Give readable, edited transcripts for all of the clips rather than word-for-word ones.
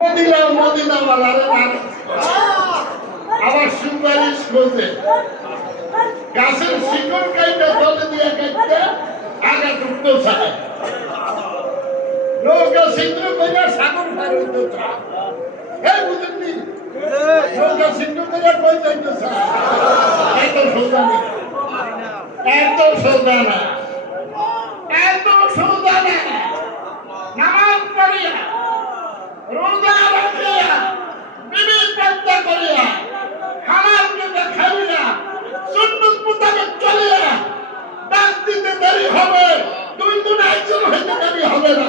Medina Medina ওয়ালারে আবার সুপারিশ খোঁজে গাছের শিকড় কাইটা তলে দিয়ে কাইটা আগা টুকতো চায় নৌকা ছিদ্র করে সাগর পার হইতে চায় এই বুঝেননি নৌকা ছিদ্র করে কই যাইতে চায় এত সোজা না এত সোজা না এত সোজা না নামাজ পড়িয়া রোজা রাখিয়া বিবির পর্দা করিয়া হারামকে দেখাইয়া সুন্নত মোতাবেক চলিয়া ডাক দিতে দেরি হবে দুই গুণ একজন হইতে দেরি হবে না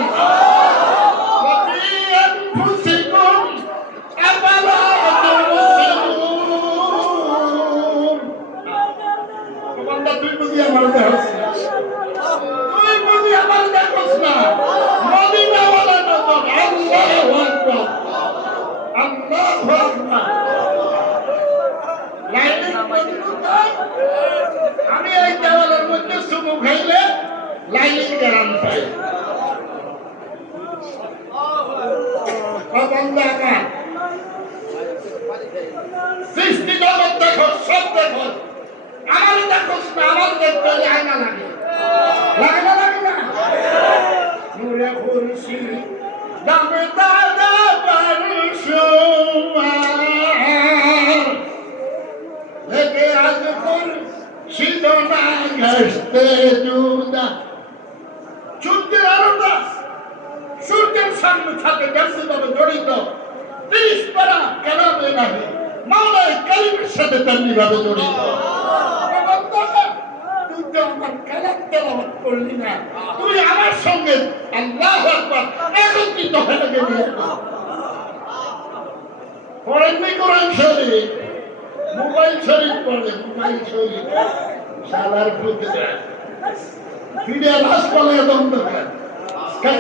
তুই বুঝি আমার দেখছ তুই বুঝি আমার দেখছ না মদিনা ওয়ালা নজর আল্লাহু আকবার আল্লাহু আকবার লাইলিক মদিনা আমি এই দেওয়ালের মধ্যে সুমু খাইলে লাইলিক গ্রাম পাই বান্দা সৃষ্টি জগৎ দেখো সব দেখো আমার দেখো না আমার দেখতে আয়না লাগে লাগে না লাগে না নূরে খুরশি দামে দাদা বারুসুমার লেকে আজ খুরশিদনা ঘাসতে জুদা সূর্যের আলোটা সূর্যের সামনে সাথে ব্যক্তিভাবে জড়িত 30 পারা কালামে নাহি মাওলায়ে কালিমের সাথে তেমনিভাবে জড়িত তুই তো আমার কালাম তেলাওয়াত করলি না তুই আমার সঙ্গে আল্লাহু আকবার একত্রিত হয়ে গেলি পড়েননি কোরআন শরীফ মোবাইল শরীফ পড়ে মোবাইল শরীফ শালার ফুটে যায় ভিডিও লাশ বলে দন্ত খায়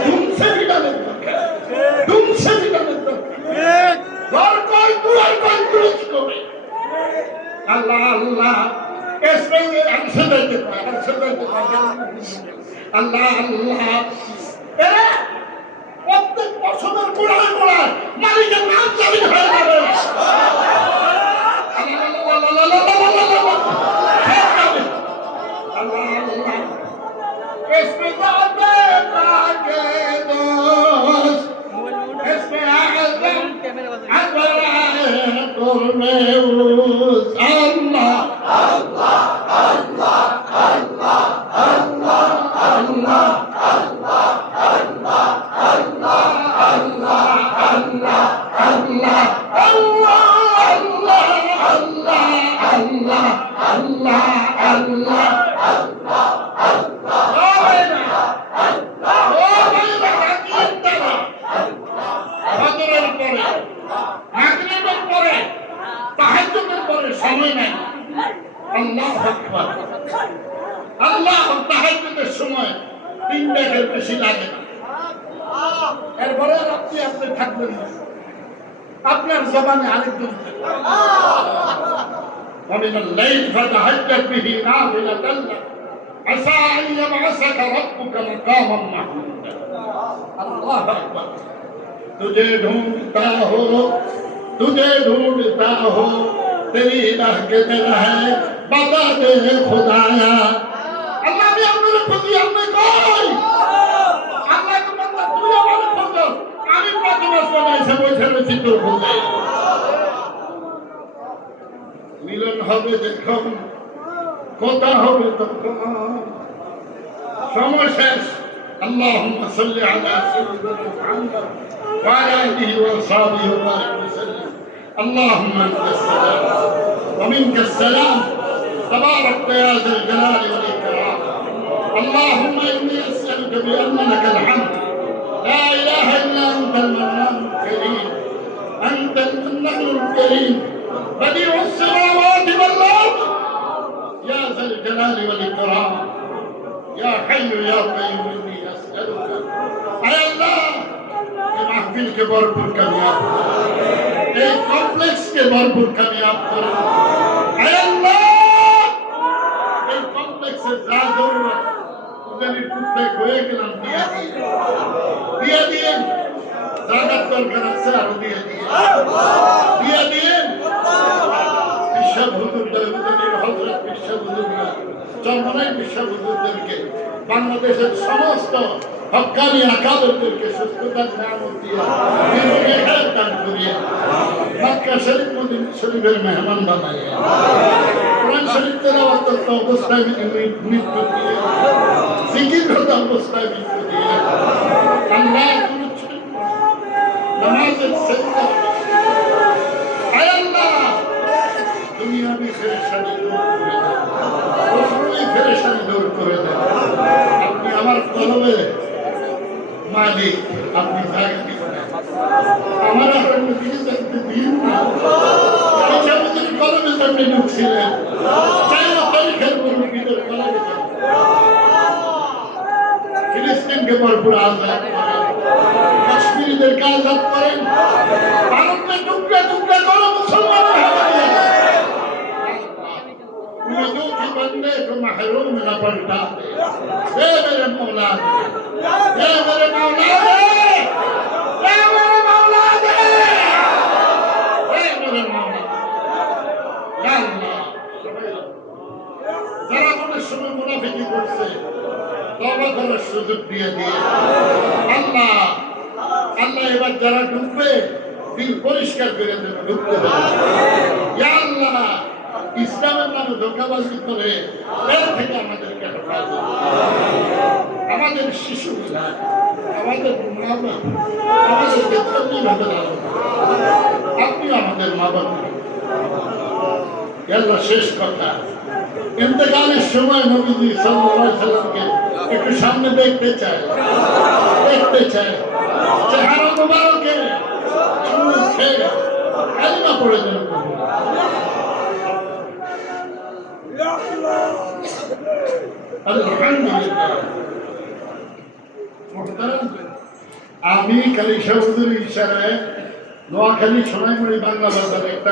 দুমছে ভিটানের দরকার দুমছে ভিটানের দরকার ঘর কই দুয়ার কই দুরুস করে আল্লাহ আল্লাহ এসে আনছে দিতে পারে আল্লাহ আল্লাহ এরা প্রত্যেক বছরের গোড়ায় গোড়ায় মালিকের নাম জারি হয়ে যাবে इसमें जाते बाके दोस्त इसमें आज़म अज़राए तुरमे उस अल्लाह अल्लाह अल्लाह अल्लाह अल्लाह अल्लाह अल्लाह अल्लाह अल्लाह अल्लाह अल्लाह अल्लाह अल्लाह अल्लाह अल्लाह সময় নাই আল্লাহু আকবার আল্লাহ তাহাজ্জুদের সময় 3 মিনিটের বেশি লাগে না এরপরে আপনি থাকবেন না আপনার জবানে আরেকজন ومن الليل فتهجد به نافلة لك عسى أن يبعثك ربك مقاما محمودا الله أكبر तुझे ढूंढता हो तेरी राह के दिल है बता दे खुदाया अल्लाह ने अपने खुदी हमने कोई अल्लाह को बंदा तू हमारे खुद আমি প্রথমে শোনাইছে বইছে চিত্র খুঁজে মিলন হবে যখন কথা হবে তখন সময় শেষ اللهم صل على سيدنا محمد وعلى اله وصحبه وبارك وسلم اللهم انت السلام ومنك السلام تبارك يا ذا الجلال والاكرام اللهم اني اسالك بان لك الحمد لا اله الا انت المنان الكريم انت المنان الكريم بديع السماوات والارض يا ذا الجلال والاكرام يا حي يا قيوم اني اسالك يا الله محفل के भरपूर कामयाब এই কমপ্লেক্স কে ভরপুর কামিয়াব করে হে আল্লাহ এই কমপ্লেক্সের যা জরুরত ওদের কুত্তে হয়ে গেলাম দিয়ে দিয়ে জায়গার দরকার আছে আর দিয়ে দিন। বিশ্বাস হুজুর দেবতাদের হযরত বিশ্বাস হুজুররা চরমনাই বিশ্বাস হুজুরদেরকে বাংলাদেশের সমস্ত হক্কানি আকাবেরদেরকে সুস্থতার নিয়ামত দিয়ে নিরোগী হায়াত দান করিয়া মক্কা শরীফ মদিনা শরীফের মেহমান বানাইয়া কোরআন শরীফ তেলাওয়াত অবস্থায় মৃত্যু দিয়ে জিকিররত অবস্থায় মৃত্যু দিয়ে আল্লাহ নামাজের সেজদা আয় আল্লাহ দুনিয়াবি পেরেশানি দূর করে দেন, উখরবি পেরেশানি দূর করে দেন। আপনি আমার কলবের মালিক, আপনি জায়গা দিবেন। আমার আর দিকে দেখতে দিন না। আচ্ছা যদি কলবে সামনে ঢুকছিলেন চাই না তারিখের মুরব্বীদের কলবে ফিলিস্তিনকে ভরপুর আজাদ করেন, কাশ্মীরিদেরকে আজাদ করেন, ভারতকে টুকরা টুকরা করো মুসলমানের হাতে। दुखी बंदे को महरूम न पलटा दे। ए मेरे मौला दे, ए मेरे मौला दे, ए मेरे मौला दे, ए मेरे मौला। या अल्लाह, যারা মনের সময় মুনাফিকি করছে তওবা করার সুযোগ দিয়ে দিয়ে আল্লাহ আল্লাহ এবার যারা ঢুকবে দিল পরিষ্কার করে দেবে, ঢুকতে দেবে। ইয়া আল্লাহ ইসলামের নামে ধোঁকাবাজি করে এর থেকে আমাদেরকে হেফাজত, আমাদের শিশুরা, আমাদের মা বাবা, আমাদেরকে ভাবে আপনি আমাদের মা বাবা। আল্লাহ শেষ কথা, ইন্তেকালের সময় নবীজি সাল্লাল্লাহু আলাইহি সাল্লামকে একটু সামনে দেখতে চায়, দেখতে চায়। চেহারা মুবারকে চুমুকে কালিমা পড়ে দেন। আলহামদুলিল্লাহ। আমি কালী শাহ হুজুরের ইশারায় নোয়াখালী সোনাইমুড়ি বাংলা বাজারে একটা